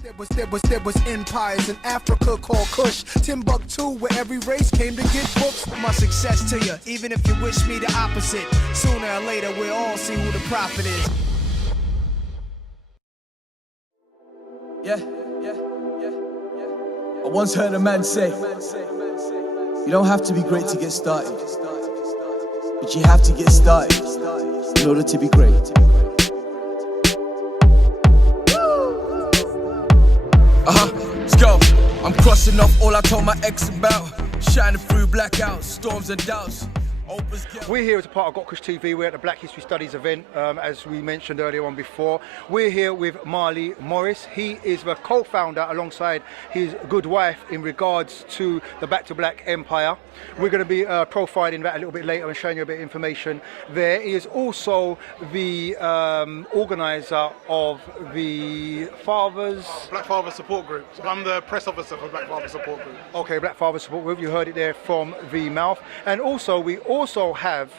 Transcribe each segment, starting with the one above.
There was empires in Africa called Kush, Timbuktu, where every race came to get books. My success to you, even if you wish me the opposite. Sooner or later, we'll all see who the prophet is. Yeah. I once heard a man say, you don't have to be great to get started, but you have to get started in order to be great. Let's go. I'm crossing off all I told my ex about, shining through blackouts, storms and doubts. We're here as a part of Got Kush TV. We're at the Black History Studies event, as we mentioned earlier on before. We're here with Marley Morris. He is the co-founder alongside his good wife in regards to the Back to Black Empire. We're going to be profiling that a little bit later and showing you a bit of information there. He is also the organizer of the Black Father Support Group. So I'm the press officer for Black Father Support Group. Okay, Black Father Support Group. You heard it there from the mouth. And also, we also have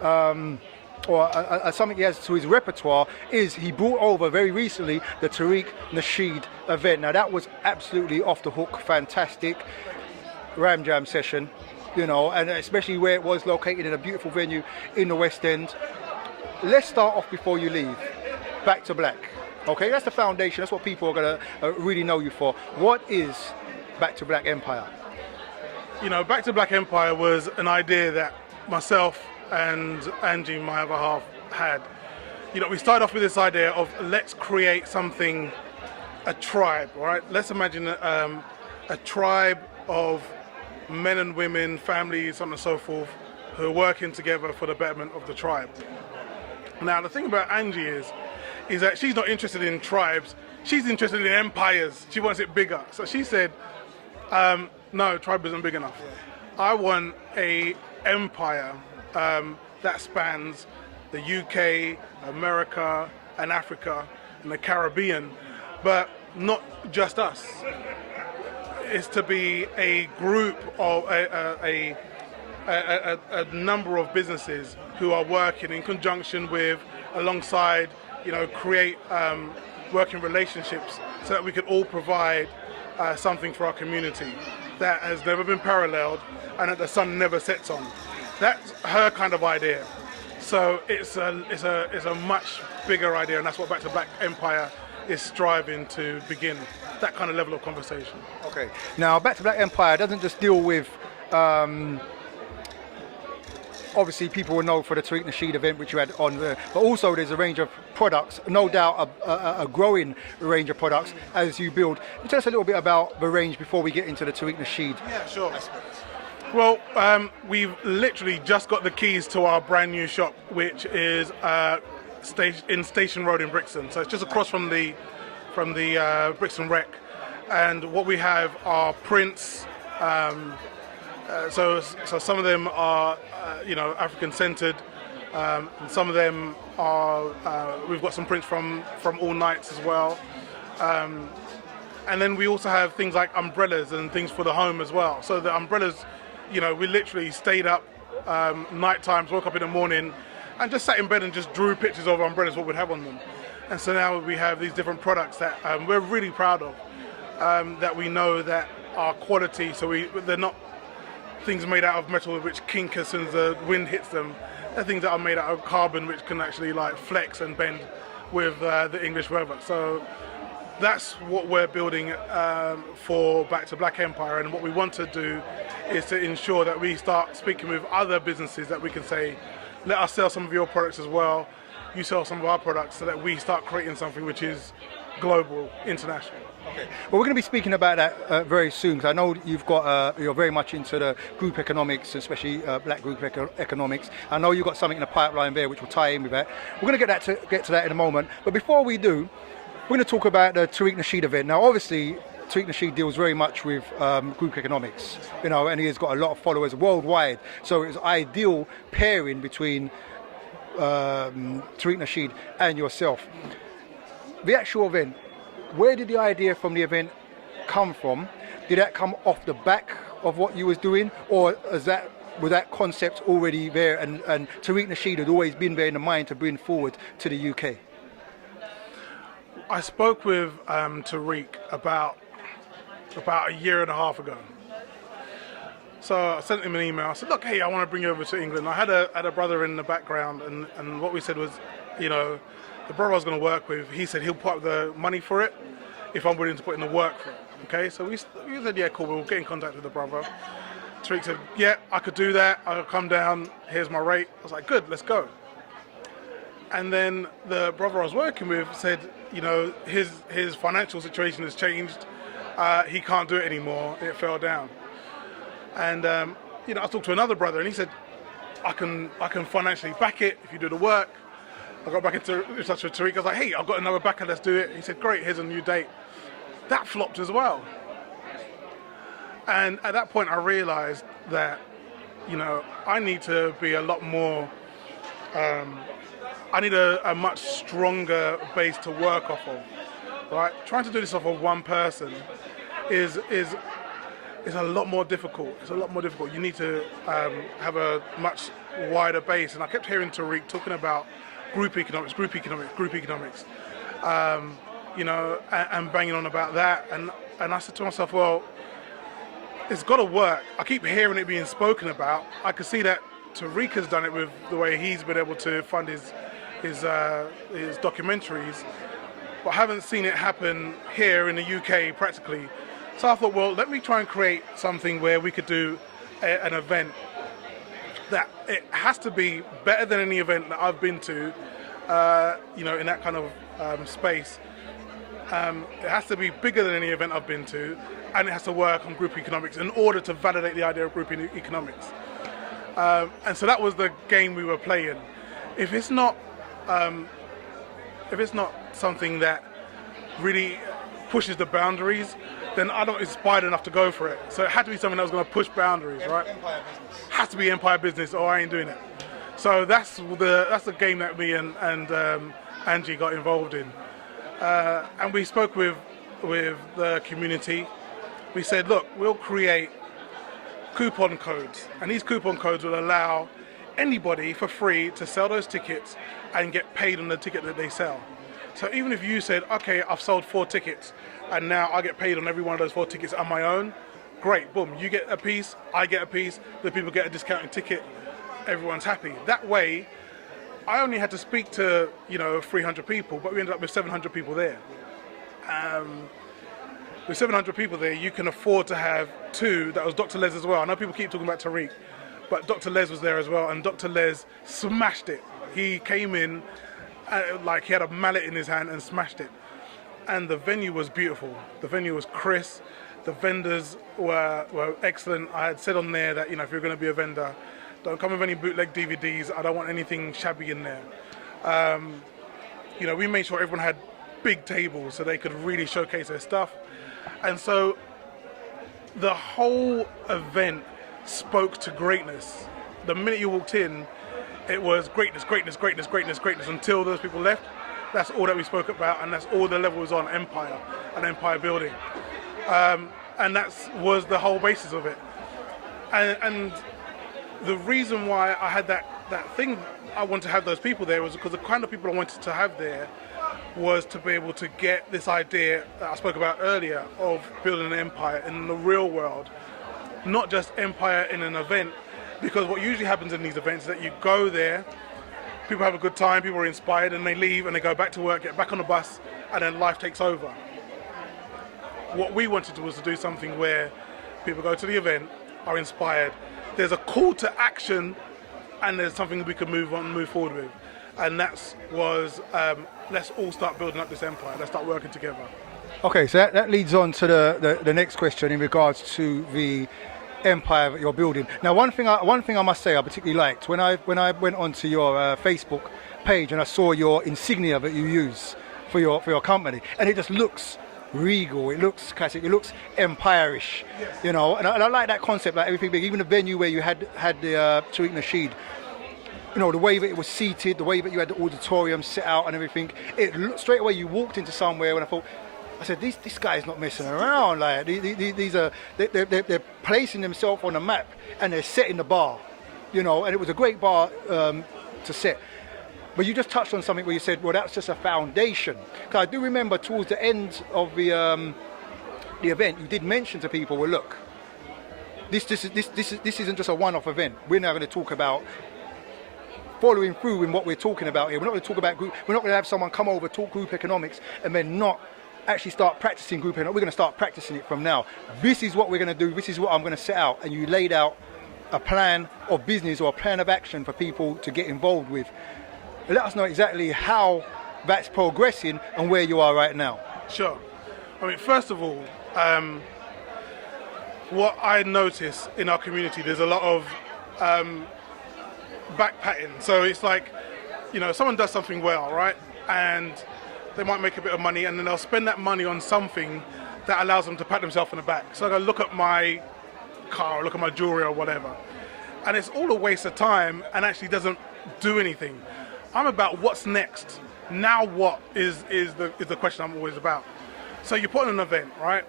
something he has to his repertoire is he brought over very recently the Tariq Nasheed event. Now that was absolutely off the hook, fantastic Ram Jam session, you know, and especially where it was located in a beautiful venue in the West End. Let's start off before you leave. Back to Black. Okay, that's the foundation. That's what people are gonna really know you for. What is Back to Black Empire? You know, Back to Black Empire was an idea that myself and Angie, my other half, had. You know, we started off with this idea of let's create something, a tribe, all right? Let's imagine a tribe of men and women, families, so on and so forth, who are working together for the betterment of the tribe. Now, the thing about Angie is that she's not interested in tribes, she's interested in empires. She wants it bigger. So she said, no, tribe isn't big enough. I want a empire that spans the UK, America, and Africa, and the Caribbean, but not just us. It's to be a group of a number of businesses who are working in conjunction with, alongside, you know, create working relationships so that we can all provide something for our community that has never been paralleled and that the sun never sets on. That's her kind of idea. So it's a much bigger idea, and that's what Back to Black Empire is striving to begin, that kind of level of conversation. Okay, now Back to Black Empire doesn't just deal with obviously people will know for the Tariq Nasheed event which you had on there, but also there's a range of products, no doubt a growing range of products as you build. Can you tell us a little bit about the range before we get into the Tariq Nasheed? Yeah, sure. Well, we've literally just got the keys to our brand new shop, which is in Station Road in Brixton. So it's just across from the Brixton Rec. And what we have are prints. So some of them are, you know, African-centered. And some of them are. We've got some prints from All Nights as well. And then we also have things like umbrellas and things for the home as well. So the umbrellas, you know, we literally stayed up night times, woke up in the morning, and just sat in bed and just drew pictures of umbrellas, what we'd have on them. And so now we have these different products that we're really proud of, that we know that are quality. So they're not things made out of metal which kink as soon as the wind hits them. They're things that are made out of carbon which can actually like flex and bend with the English weather. So that's what we're building for Back to Black Empire, and what we want to do is to ensure that we start speaking with other businesses that we can say, let us sell some of your products as well, you sell some of our products, so that we start creating something which is global, international. Okay. Well, we're going to be speaking about that very soon, because I know you're very much into the group economics, especially black group economics. I know you've got something in the pipeline there which will tie in with that. We're going to get to that in a moment, but before we do, we're going to talk about the Tariq Nasheed event. Now, obviously, Tariq Nasheed deals very much with group economics, you know, and he has got a lot of followers worldwide. So it's an ideal pairing between Tariq Nasheed and yourself. The actual event, where did the idea from the event come from? Did that come off the back of what you was doing, or was that concept already there, and Tariq Nasheed had always been there in the mind to bring forward to the UK? I spoke with Tariq about a year and a half ago. So I sent him an email. I said, look, hey, I want to bring you over to England. I had a brother in the background, and what we said was, you know, the brother I was going to work with, he said he'll put up the money for it if I'm willing to put in the work for it. Okay, so we said, yeah, cool, we'll get in contact with the brother. Tariq said, yeah, I could do that. I'll come down. Here's my rate. I was like, good, let's go. And then the brother I was working with said, you know, his financial situation has changed. He can't do it anymore. It fell down. And you know, I talked to another brother, and he said, I can financially back it if you do the work. I got back into touch with Tariq. I was like, hey, I've got another backer. Let's do it. He said, great. Here's a new date. That flopped as well. And at that point, I realized that, you know, I need to be a lot more. I need a much stronger base to work off of, right? Trying to do this off of one person is a lot more difficult. It's a lot more difficult. You need to have a much wider base. And I kept hearing Tariq talking about group economics, you know, and banging on about that. And I said to myself, well, it's got to work. I keep hearing it being spoken about. I can see that Tariq has done it with the way he's been able to fund his documentaries, but I haven't seen it happen here in the UK practically. So I thought, well, let me try and create something where we could do an event that it has to be better than any event that I've been to, you know, in that kind of space. It has to be bigger than any event I've been to, and it has to work on group economics in order to validate the idea of group economics. And so that was the game we were playing. If it's not something that really pushes the boundaries, then I'm not inspired enough to go for it. So it had to be something that was going to push boundaries, right? Empire business. Has to be empire business, or I ain't doing it. So that's the game that me and Angie got involved in. And we spoke with the community. We said, look, we'll create coupon codes, and these coupon codes will allow anybody for free to sell those tickets and get paid on the ticket that they sell. So even if you said, okay, I've sold 4 tickets and now I get paid on every one of those 4 tickets on my own, great, boom, you get a piece, I get a piece, the people get a discounted ticket, everyone's happy. That way, I only had to speak to, you know, 300 people, but we ended up with 700 people there. With 700 people there, you can afford to have 2. That was Dr. Les as well. I know people keep talking about Tariq, but Dr. Les was there as well, and Dr. Les smashed it. He came in like he had a mallet in his hand and smashed it. And the venue was beautiful. The venue was crisp. The vendors were excellent. I had said on there that, you know, if you're going to be a vendor, don't come with any bootleg DVDs. I don't want anything shabby in there. You know, we made sure everyone had big tables so they could really showcase their stuff. And so the whole event spoke to greatness. The minute you walked in, it was greatness, greatness, greatness, greatness, greatness, until those people left. That's all that we spoke about, and that's all the level was on, empire and empire building. And that was the whole basis of it. And the reason why I had that thing, I wanted to have those people there, was because the kind of people I wanted to have there was to be able to get this idea that I spoke about earlier of building an empire in the real world, not just empire in an event, because what usually happens in these events is that you go there, people have a good time, people are inspired, and they leave and they go back to work, get back on the bus, and then life takes over. What we wanted was to do something where people go to the event, are inspired, there's a call to action, and there's something we can move on and move forward with. And that was, let's all start building up this empire, let's start working together. Okay, so that leads on to the next question in regards to the empire that you're building. Now, one thing I must say I particularly liked when I went onto your Facebook page and I saw your insignia that you use for your company, and it just looks regal, it looks classic, it looks empire-ish, yes. You know, and I like that concept, like everything big, even the venue where you had the Tariq Nasheed. You know, the way that it was seated, the way that you had the auditorium set out and everything, it looked, straight away you walked into somewhere and I said, this guy's not messing around. Like these are they're placing themselves on the map and they're setting the bar, you know. And it was a great bar to set. But you just touched on something where you said, well, that's just a foundation. Because I do remember towards the end of the event, you did mention to people, well, look, this isn't just a one-off event. We're now going to talk about following through in what we're talking about here. We're not going to talk about group. We're not going to have someone come over, talk group economics, and then not actually start practicing group economics. We're going to start practicing it from now. This is what we're going to do. This is what I'm going to set out. And you laid out a plan of business or a plan of action for people to get involved with. Let us know exactly how that's progressing and where you are right now. Sure. I mean, first of all, what I notice in our community, there's a lot of backpatting. So it's like, you know, someone does something well, right? And they might make a bit of money, and then they'll spend that money on something that allows them to pat themselves on the back. So I go look at my car, or look at my jewelry or whatever. And it's all a waste of time and actually doesn't do anything. I'm about what's next. Now what is the question I'm always about. So you put on an event, right?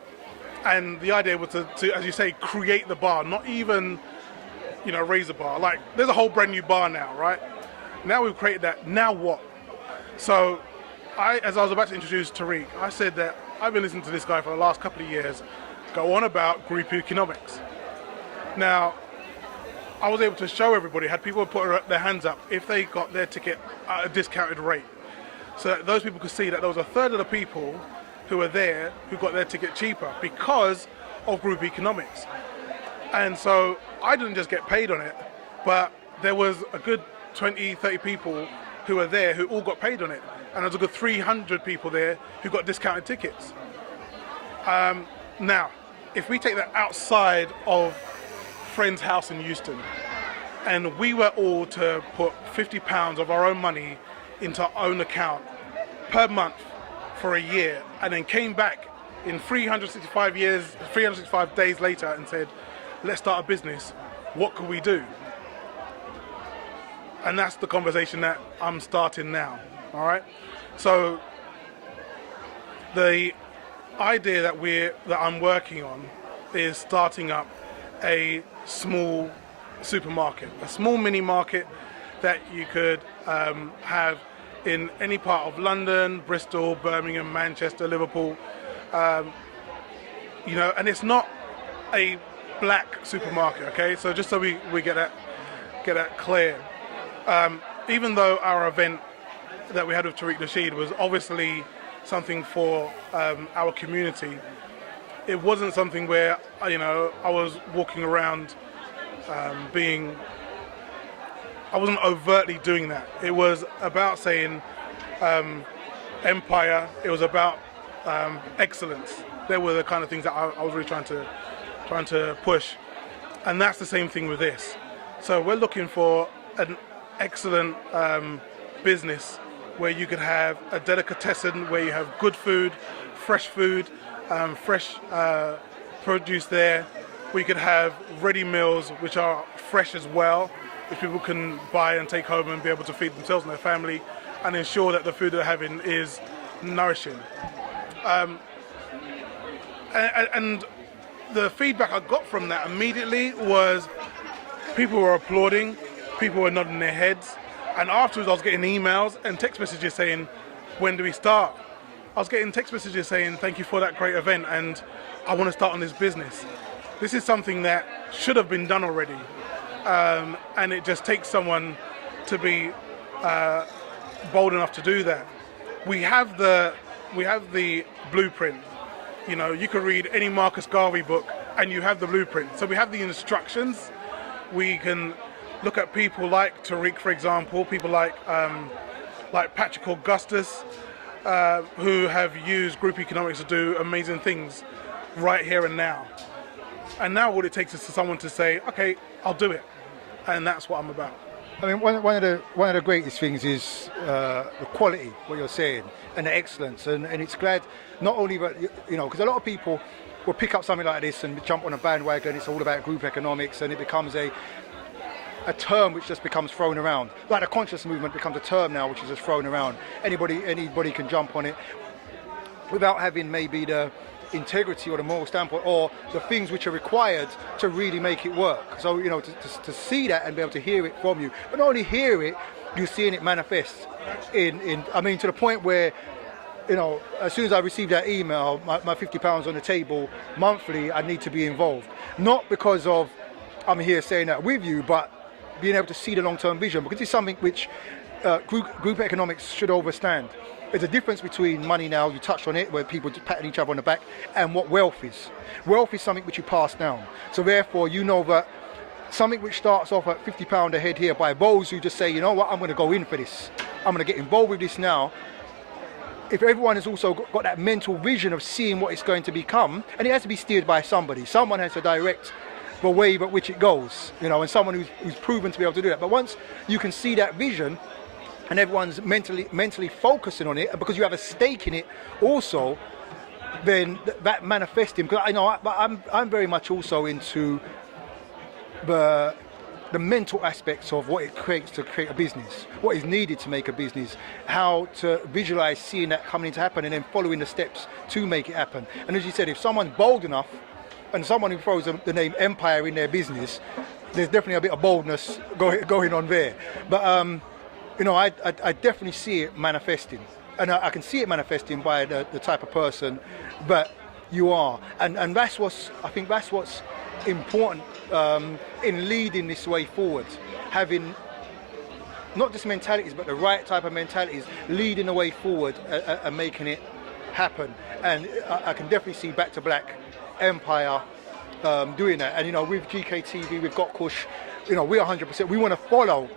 And the idea was to, as you say, create the bar, not even, you know, raise the bar. Like, there's a whole brand new bar now, right? Now we've created that, now what? So as I was about to introduce Tariq, I said that I've been listening to this guy for the last couple of years go on about group economics. Now, I was able to show everybody, had people put their hands up if they got their ticket at a discounted rate. So that those people could see that there was a third of the people who were there who got their ticket cheaper because of group economics. And so I didn't just get paid on it, but there was a good 20, 30 people who were there who all got paid on it. And there was a good 300 people there who got discounted tickets. Now, if we take that outside of friend's house in Houston, and we were all to put £50 of our own money into our own account per month for a year, and then came back in 365 days later and said, let's start a business, what could we do? And that's the conversation that I'm starting now, all right? So the idea that I'm working on is starting up a small supermarket, a small mini market that you could have in any part of London, Bristol, Birmingham, Manchester, Liverpool, you know, and it's not a black supermarket, okay? So just so we get that clear. Even though our event that we had with Tariq Nasheed was obviously something for our community, it wasn't something where, you know, I was walking around I wasn't overtly doing that. It was about saying empire, it was about excellence. They were the kind of things that I was really trying to push. And that's the same thing with this. So we're looking for an excellent business where you could have a delicatessen, where you have good food, fresh produce there. We could have ready meals which are fresh as well, which people can buy and take home and be able to feed themselves and their family and ensure that the food they're having is nourishing. And the feedback I got from that immediately was people were applauding, people were nodding their heads, and afterwards I was getting emails and text messages saying, when do we start? I was getting text messages saying, thank you for that great event and I want to start on this business. This is something that should have been done already, and it just takes someone to be bold enough to do that. We have the blueprint. You know, you can read any Marcus Garvey book and you have the blueprint. So we have the instructions. We can look at people like Tariq, for example, people like Patrick Augustus, who have used group economics to do amazing things right here and now. And now all it takes is for someone to say, okay, I'll do it. And that's what I'm about. I mean, one of the greatest things is the quality, what you're saying, and the excellence. And it's glad, not only, but, you know, because a lot of people will pick up something like this and jump on a bandwagon. It's all about group economics, and it becomes a term which just becomes thrown around. Like the conscious movement becomes a term now which is just thrown around. Anybody can jump on it without having maybe the integrity or the moral standpoint or the things which are required to really make it work. So, you know, to see that and be able to hear it from you, but not only hear it, you're seeing it manifest I mean, to the point where, you know, as soon as I receive that email, my £50 on the table monthly, I need to be involved. Not because of I'm here saying that with you, but being able to see the long-term vision, because it's something which group economics should overstand. There's a difference between money now, you touched on it, where people just patting each other on the back, and what wealth is. Wealth is something which you pass down. So therefore, you know that something which starts off at £50 a head here by those who just say, you know what, I'm going to go in for this. I'm going to get involved with this now. If everyone has also got that mental vision of seeing what it's going to become, and it has to be steered by somebody. Someone has to direct the wave at which it goes, you know, and someone who's proven to be able to do that. But once you can see that vision, and everyone's mentally focusing on it, and because you have a stake in it also, then that manifesting. Because I know I'm very much also into the mental aspects of what it creates to create a business, what is needed to make a business, how to visualize seeing that coming to happen, and then following the steps to make it happen. And as you said, if someone's bold enough, and someone who throws the name Empire in their business, there's definitely a bit of boldness going on there. But you know, I definitely see it manifesting, and I can see it manifesting by the type of person that you are, and that's what's important in leading this way forward, having not just mentalities but the right type of mentalities, leading the way forward and making it happen. And I can definitely see Back to Black Empire doing that. And you know, with GKTV, we've got Kush, you know, we're 100%, we want to follow.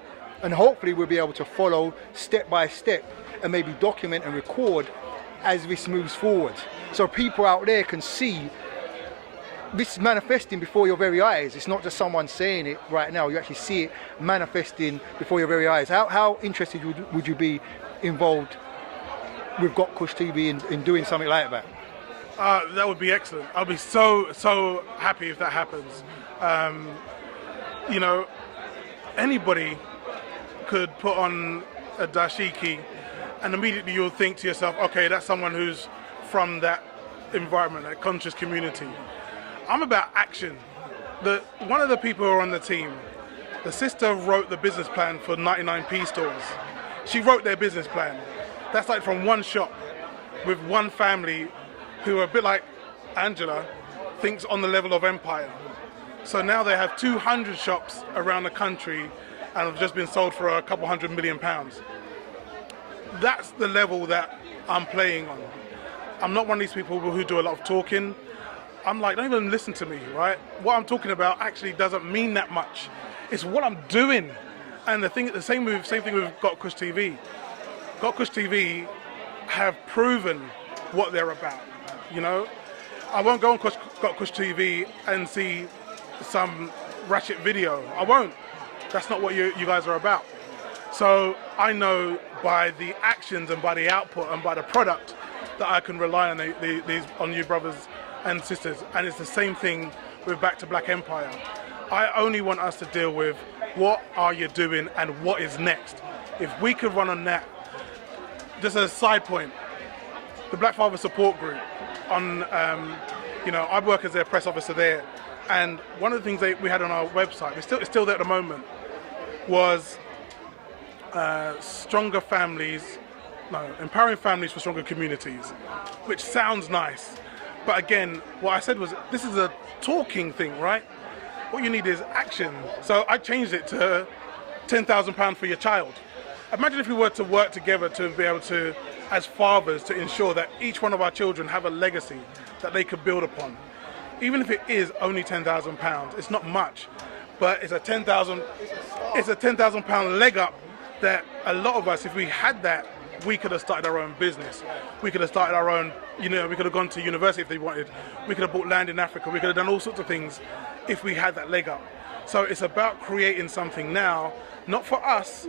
And hopefully we'll be able to follow step by step and maybe document and record as this moves forward. So people out there can see this manifesting before your very eyes. It's not just someone saying it right now. You actually see it manifesting before your very eyes. How interested would you be involved with Got Kush TV in doing something like that? That would be excellent. I'll be so happy if that happens. You know, anybody could put on a dashiki and immediately you'll think to yourself, okay, that's someone who's from that environment, that conscious community. I'm about action. One of the people who are on the team, the sister wrote the business plan for 99p stores. She wrote their business plan. That's like from one shop with one family who are a bit like Angela, thinks on the level of Empire. So now they have 200 shops around the country and have just been sold for a couple £100 million. That's the level that I'm playing on. I'm not one of these people who do a lot of talking. I'm like, don't even listen to me, right? What I'm talking about actually doesn't mean that much. It's what I'm doing. And the same thing with Got Kush TV. Got Kush TV have proven what they're about, you know? I won't go on Got Kush TV and see some ratchet video. I won't. That's not what you guys are about. So I know by the actions and by the output and by the product that I can rely on you brothers and sisters. And it's the same thing with Back to Black Empire. I only want us to deal with what are you doing and what is next. If we could run on that, just as a side point, the Black Father Support Group, you know, I work as their press officer there, and one of the things we had on our website, it's still there at the moment, was empowering families for stronger communities, which sounds nice. But again, what I said was, this is a talking thing, right? What you need is action. So I changed it to £10,000 for your child. Imagine if we were to work together to be able to, as fathers, to ensure that each one of our children have a legacy that they could build upon. Even if it is only £10,000, it's not much, but it's a £10,000 leg up that a lot of us, if we had that, we could have started our own business. We could have started our own, you know, we could have gone to university if they wanted. We could have bought land in Africa. We could have done all sorts of things if we had that leg up. So it's about creating something now, not for us,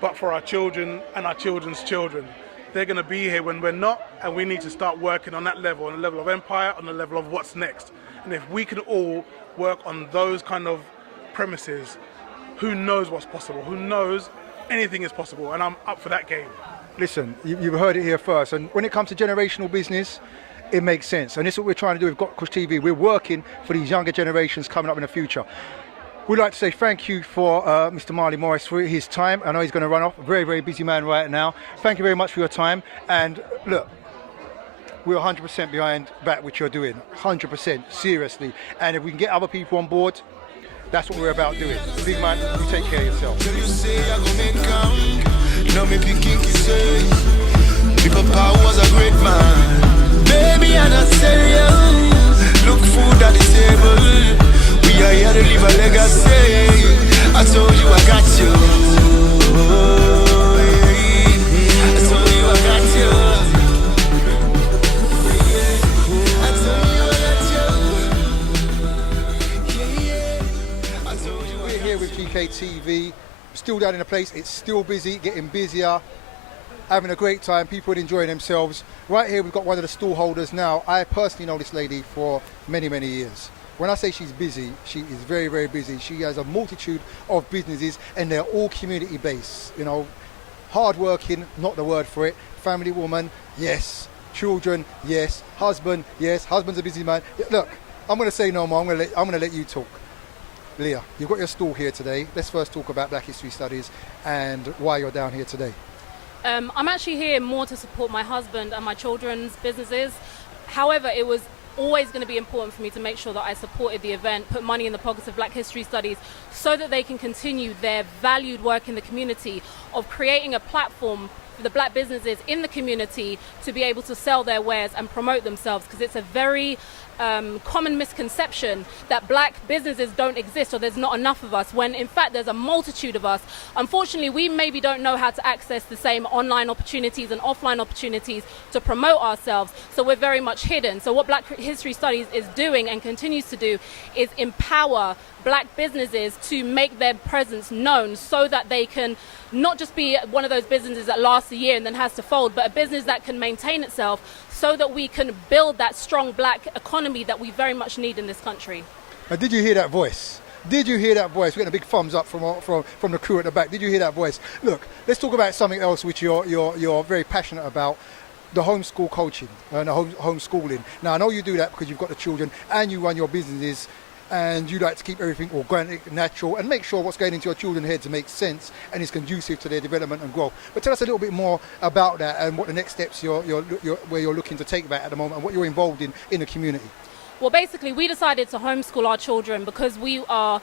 but for our children and our children's children. They're going to be here when we're not, and we need to start working on that level, on the level of Empire, on the level of what's next. And if we can all work on those kind of premises, who knows what's possible? Who knows anything is possible? And I'm up for that game. Listen, you've heard it here first. And when it comes to generational business, it makes sense. And this is what we're trying to do with Got Kush TV. We're working for these younger generations coming up in the future. We'd like to say thank you for Mr. Marley Morris for his time. I know he's going to run off, a very, very busy man right now. Thank you very much for your time. And look, we're 100% behind that which you're doing, 100%, seriously. And if we can get other people on board, that's what we're about doing. Big man, you take care of yourself. Papa was a great man. Baby, I'm not serious. Look food at the table. We are here to leave a legacy. I told you I got you. I told you I got you. We're here with GKTV, still down in the place. It's still busy, getting busier. Having a great time, people are enjoying themselves. Right here we've got one of the stall holders now. I personally know this lady for many, many years. When I say she's busy, she is very, very busy. She has a multitude of businesses and they're all community based. You know, hard working, not the word for it. Family woman, yes. Children, yes. Husband, yes. Husband's a busy man. Look, I'm going to say no more. I'm going to let you talk. Leah, you've got your stall here today. Let's first talk about Black History Studies and why you're down here today. I'm actually here more to support my husband and my children's businesses. However, it was always going to be important for me to make sure that I supported the event, put money in the pockets of Black History Studies so that they can continue their valued work in the community of creating a platform for the black businesses in the community to be able to sell their wares and promote themselves, because it's a very common misconception that black businesses don't exist or there's not enough of us, when in fact there's a multitude of us. Unfortunately, we maybe don't know how to access the same online opportunities and offline opportunities to promote ourselves, so we're very much hidden. So what Black History Studies is doing and continues to do is empower black businesses to make their presence known so that they can not just be one of those businesses that lasts a year and then has to fold, but a business that can maintain itself so that we can build that strong black economy that we very much need in this country. Now, did you hear that voice? Did you hear that voice? We're getting a big thumbs up from the crew at the back. Did you hear that voice? Look, let's talk about something else which you're very passionate about. The homeschool coaching and the homeschooling. Now, I know you do that because you've got the children and you run your businesses and you like to keep everything organic, natural, and make sure what's going into your children's heads makes sense and is conducive to their development and growth. But tell us a little bit more about that and what the next steps where you're looking to take that at the moment and what you're involved in the community. Well, basically, we decided to homeschool our children because we are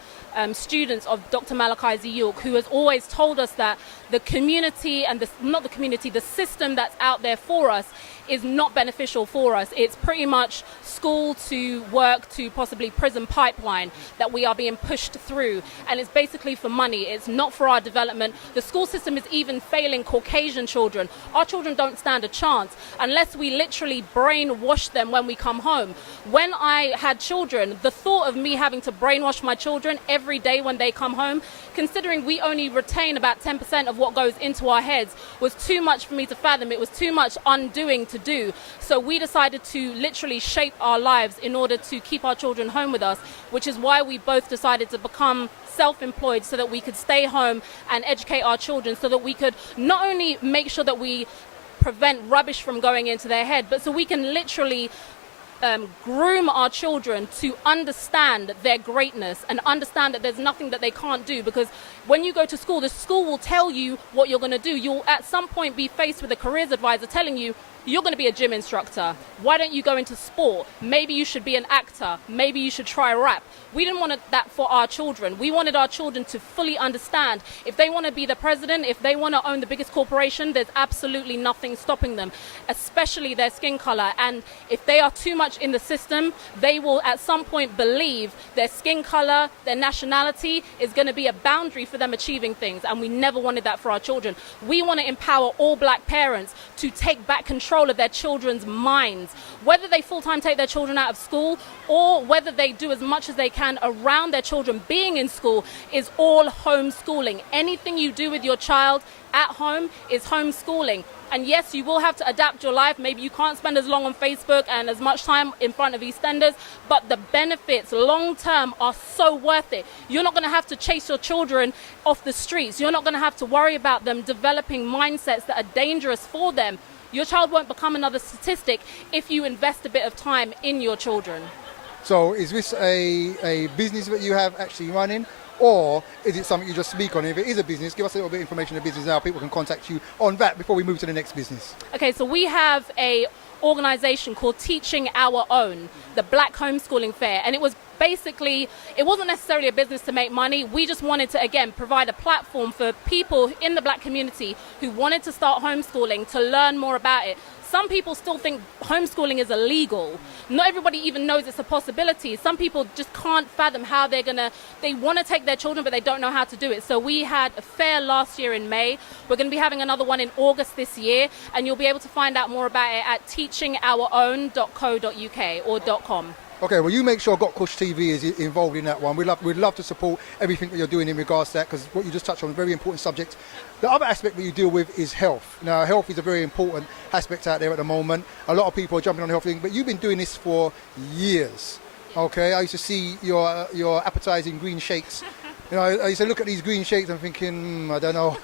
students of Dr. Malachi Z. York, who has always told us that the community and the system that's out there for us is not beneficial for us. It's pretty much school to work to possibly prison pipeline that we are being pushed through. And it's basically for money. It's not for our development. The school system is even failing Caucasian children. Our children don't stand a chance unless we literally brainwash them when we come home. When I had children, the thought of me having to brainwash my children every day when they come home, considering we only retain about 10% of what goes into our heads, was too much for me to fathom. It was too much undoing to do. So we decided to literally shape our lives in order to keep our children home with us, which is why we both decided to become self-employed so that we could stay home and educate our children, so that we could not only make sure that we prevent rubbish from going into their head, but so we can literally groom our children to understand their greatness and understand that there's nothing that they can't do. Because when you go to school, the school will tell you what you're going to do. You'll at some point be faced with a careers advisor telling you, you're going to be a gym instructor. Why don't you go into sport? Maybe you should be an actor. Maybe you should try rap. We didn't want that for our children. We wanted our children to fully understand if they want to be the president, if they want to own the biggest corporation, there's absolutely nothing stopping them, especially their skin color. And if they are too much in the system, they will at some point believe their skin color, their nationality is going to be a boundary for them achieving things. And we never wanted that for our children. We want to empower all black parents to take back control of their children's minds, whether they full-time take their children out of school or whether they do as much as they can around their children being in school, is all homeschooling. Anything you do with your child at home is homeschooling. And yes, you will have to adapt your life. Maybe you can't spend as long on Facebook and as much time in front of EastEnders, but the benefits long term are so worth it. You're not going to have to chase your children off the streets. You're not going to have to worry about them developing mindsets that are dangerous for them. Your child won't become another statistic if you invest a bit of time in your children. So is this a business that you have actually running, or is it something you just speak on? If it is a business, give us a little bit of information on the business now. People can contact you on that before we move to the next business. Okay, so we have a organization called Teaching Our Own, the Black Homeschooling Fair, and it was basically, it wasn't necessarily a business to make money. We just wanted to, again, provide a platform for people in the black community who wanted to start homeschooling to learn more about it. Some people still think homeschooling is illegal. Not everybody even knows it's a possibility. Some people just can't fathom how they want to take their children, but they don't know how to do it. So we had a fair last year in May. We're going to be having another one in August this year, and you'll be able to find out more about it at teachingoуrown.co.uk or .com. Okay, well, you make sure Got Kush TV is involved in that one. We'd love to support everything that you're doing in regards to that, because what you just touched on is a very important subject. The other aspect that you deal with is health. Now, health is a very important aspect out there at the moment. A lot of people are jumping on the health thing, but you've been doing this for years. Okay, I used to see your appetizing green shakes. You know, I used to look at these green shakes and thinking, I don't know,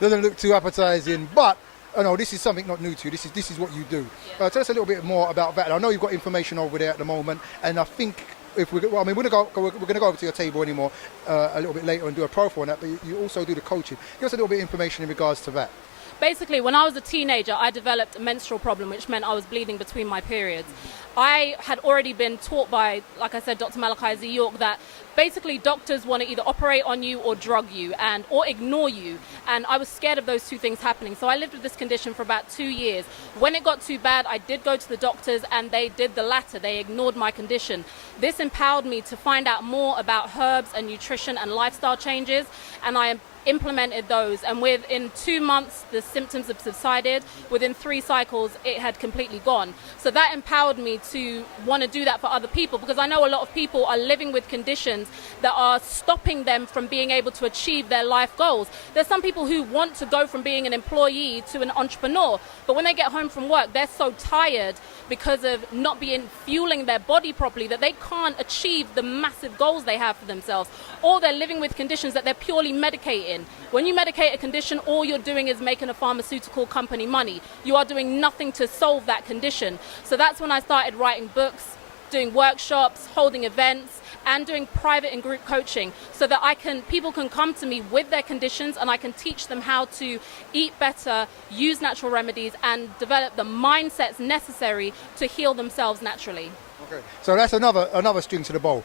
doesn't look too appetizing, but no, this is something not new to you. This is what you do. Yeah. Tell us a little bit more about that. I know you've got information over there at the moment, and I think we're going to go over to your table anymore a little bit later and do a profile on that. But you also do the coaching. Give us a little bit of information in regards to that. Basically, when I was a teenager, I developed a menstrual problem, which meant I was bleeding between my periods. I had already been taught by, like I said, Dr. Malachi Z. York, that basically doctors want to either operate on you or drug you or ignore you. And I was scared of those two things happening. So I lived with this condition for about 2 years. When it got too bad, I did go to the doctors, and they did the latter. They ignored my condition. This empowered me to find out more about herbs and nutrition and lifestyle changes, and I implemented those, and within 2 months the symptoms have subsided. Within 3 cycles it had completely gone. So that empowered me to want to do that for other people, because I know a lot of people are living with conditions that are stopping them from being able to achieve their life goals. There's some people who want to go from being an employee to an entrepreneur, but when they get home from work they're so tired because of not fueling their body properly that they can't achieve the massive goals they have for themselves, or they're living with conditions that they're purely medicating. When you medicate a condition, all you're doing is making a pharmaceutical company money. You are doing nothing to solve that condition. So that's when I started writing books, doing workshops, holding events, and doing private and group coaching, so that people can come to me with their conditions, and I can teach them how to eat better, use natural remedies, and develop the mindsets necessary to heal themselves naturally. Okay, so that's another string to the bow.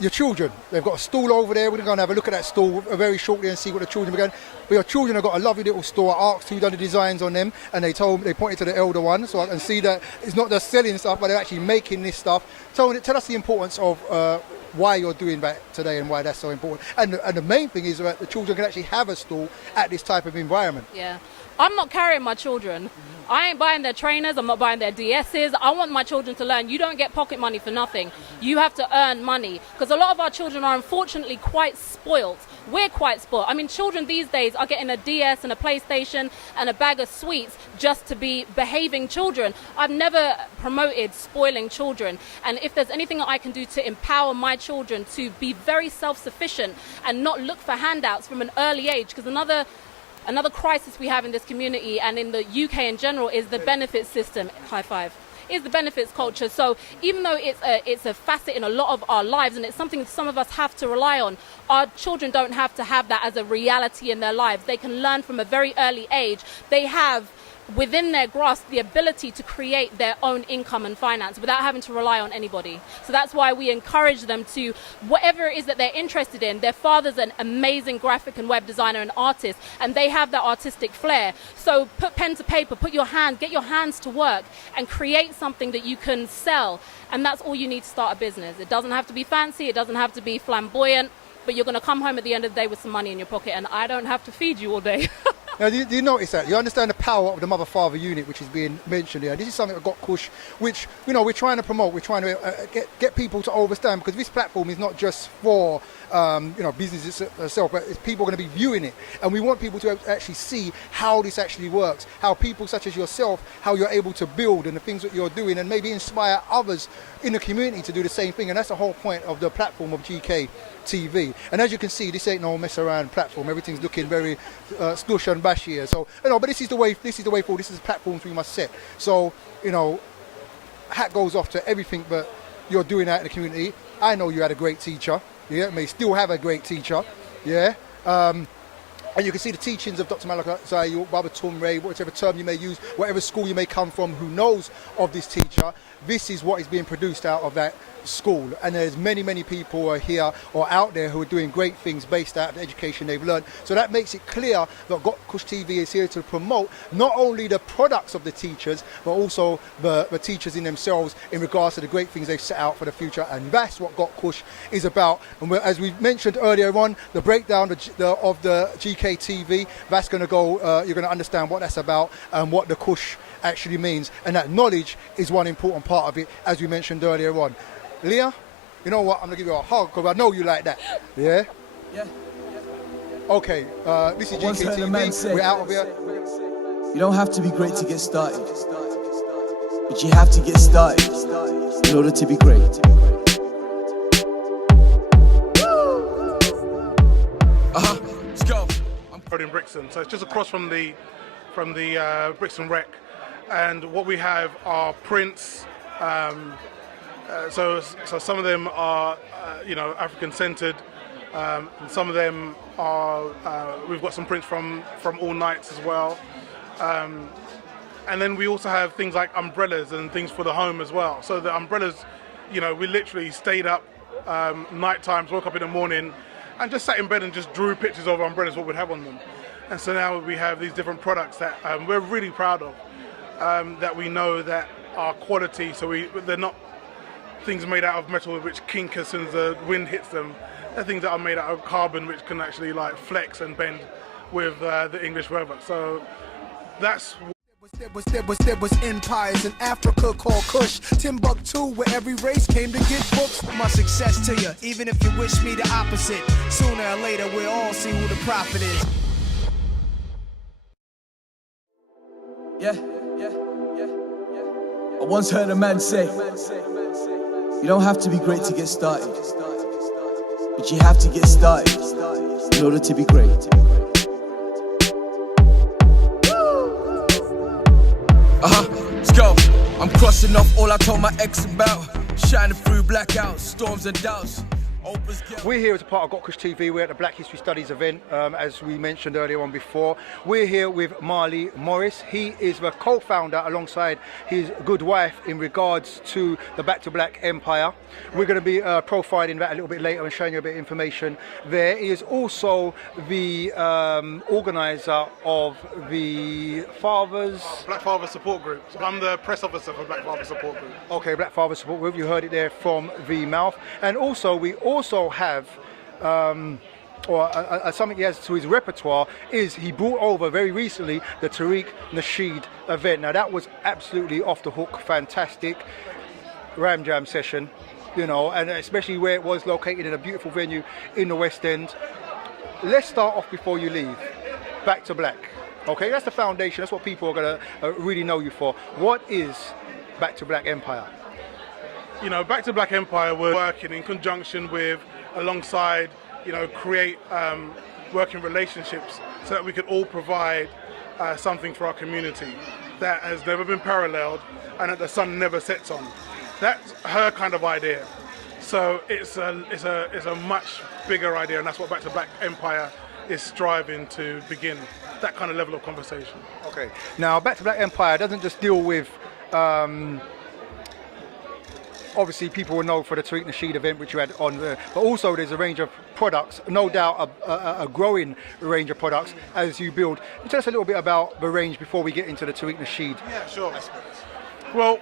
Your children, they've got a stall over there. We're going to have a look at that stall very shortly and see what the children are going. But your children have got a lovely little store. I asked who done the designs on them, and they pointed to the elder one, so I can see that it's not just selling stuff, but they're actually making this stuff. So tell us the importance of why you're doing that today and why that's so important. And the main thing is that the children can actually have a stall at this type of environment. Yeah, I'm not carrying my children. I ain't buying their trainers, I'm not buying their DSs. I want my children to learn you don't get pocket money for nothing. You have to earn money, because a lot of our children are unfortunately quite spoilt. We're quite spoilt. I mean, children these days are getting a DS and a PlayStation and a bag of sweets just to be behaving children. I've never promoted spoiling children, and if there's anything that I can do to empower my children to be very self-sufficient and not look for handouts from an early age, because another crisis we have in this community and in the UK in general is the benefits system. High five. Is the benefits culture. So even though it's a facet in a lot of our lives, and it's something some of us have to rely on, our children don't have to have that as a reality in their lives. They can learn from a very early age. They have within their grasp the ability to create their own income and finance without having to rely on anybody. So that's why we encourage them to, whatever it is that they're interested in. Their father's an amazing graphic and web designer and artist, and they have that artistic flair. So put pen to paper, get your hands to work and create something that you can sell. And that's all you need to start a business. It doesn't have to be fancy, it doesn't have to be flamboyant, but you're going to come home at the end of the day with some money in your pocket, and I don't have to feed you all day. Now, do you notice that? You understand the power of the mother-father unit, which is being mentioned here. This is something that got Kush, which, we're trying to promote. We're trying to get people to understand, because this platform is not just for, business itself, but people are going to be viewing it. And we want people to actually see how this actually works, how people such as yourself, how you're able to build and the things that you're doing, and maybe inspire others in the community to do the same thing. And that's the whole point of the platform of GK TV. And as you can see, this ain't no mess around platform. Everything's looking very stush and bash here. So, but this is the way forward. This is the platforms we must set. So, hat goes off to everything that you're doing out in the community. I know you had a great teacher. Yeah, may still have a great teacher. Yeah. And you can see the teachings of Dr. Malachi, Baba Tumre, whatever term you may use, whatever school you may come from, who knows of this teacher. This is what is being produced out of that school. And there's many, many people who are here or out there who are doing great things based out of the education they've learned. So that makes it clear that Got Kush TV is here to promote not only the products of the teachers, but also the teachers in themselves in regards to the great things they've set out for the future. And that's what Got Kush is about. And as we mentioned earlier on, the breakdown of the GK TV, that's going to go, you're going to understand what that's about and what the Kush actually means. And that knowledge is one important part of it, as we mentioned earlier on. Leah, you know what? I'm going to give you a hug because I know you like that. Yeah? Yeah. Okay, this is Once GK heard a man TV. say, We're out of here. you don't have to be great to get started, but you have to get started in order to be great. Let's go. I'm in Brixton, so it's just across from the Brixton Rec, and what we have are prints. So some of them are African centered, and some of them are we've got some prints from All Nights as well, and then we also have things like umbrellas and things for the home as well. So the umbrellas, we literally stayed up night times, woke up in the morning and just sat in bed and just drew pictures of umbrellas, what we'd have on them. And so now we have these different products that we're really proud of, that we know that are quality. So they're not things made out of metal which kink as soon as the wind hits them. They're things that are made out of carbon which can actually like flex and bend with the English weather. So that's... There was empires in Africa called Kush, Timbuktu, where every race came to get books. My success to you, even if you wish me the opposite. Sooner or later, we'll all see who the prophet is. Yeah. I once heard a man say, you don't have to be great to get started, but you have to get started in order to be great. Let's go. I'm crossing off all I told my ex about, shining through blackouts, storms and doubts. We're here as a part of Got Kush TV. We're at the Black History Studies event, as we mentioned earlier on before. We're here with Marley Morris. He is the co-founder alongside his good wife in regards to the Back to Black Empire. We're going to be profiling that a little bit later and showing you a bit of information there. He is also the organizer of the Black Father Support Group. So I'm the press officer for Black Father Support Group. Okay, Black Father Support Group. You heard it there from the mouth. And also, we also have something he has to his repertoire is he brought over very recently the Tariq Nasheed event. Now that was absolutely off the hook, fantastic Ram Jam session, and especially where it was located in a beautiful venue in the West End. Let's start off before you leave. Back to Black. Okay, that's the foundation. That's what people are going to really know you for. What is Back to Black Empire? Back to Black Empire, we're working in conjunction with, alongside, create working relationships so that we could all provide something for our community that has never been paralleled and that the sun never sets on. That's her kind of idea. So it's a much bigger idea, and that's what Back to Black Empire is striving to begin, that kind of level of conversation. Okay, now Back to Black Empire doesn't just deal with obviously people will know for the Tariq Nasheed event which you had on there, but also there's a range of products, no doubt a growing range of products as you build. Tell us a little bit about the range before we get into the Tariq Nasheed. Yeah, sure. Well,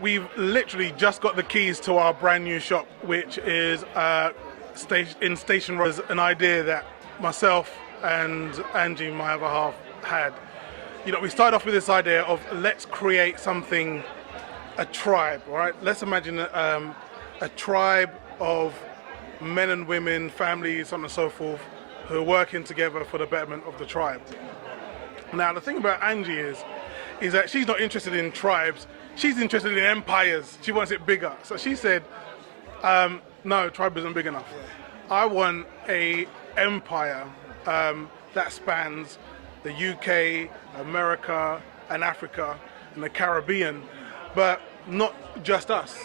we've literally just got the keys to our brand new shop, which is in Station Road. An idea that myself and Angie, my other half, had. We started off with this idea of let's create something, a tribe, all right? Let's imagine a tribe of men and women, families, so on and so forth, who are working together for the betterment of the tribe. Now, the thing about Angie is that she's not interested in tribes, she's interested in empires. She wants it bigger. So she said, no, tribe isn't big enough. I want an empire that spans the UK, America, and Africa, and the Caribbean, but not just us.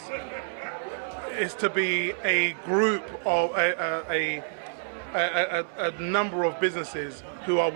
is to be a group of a number of businesses who are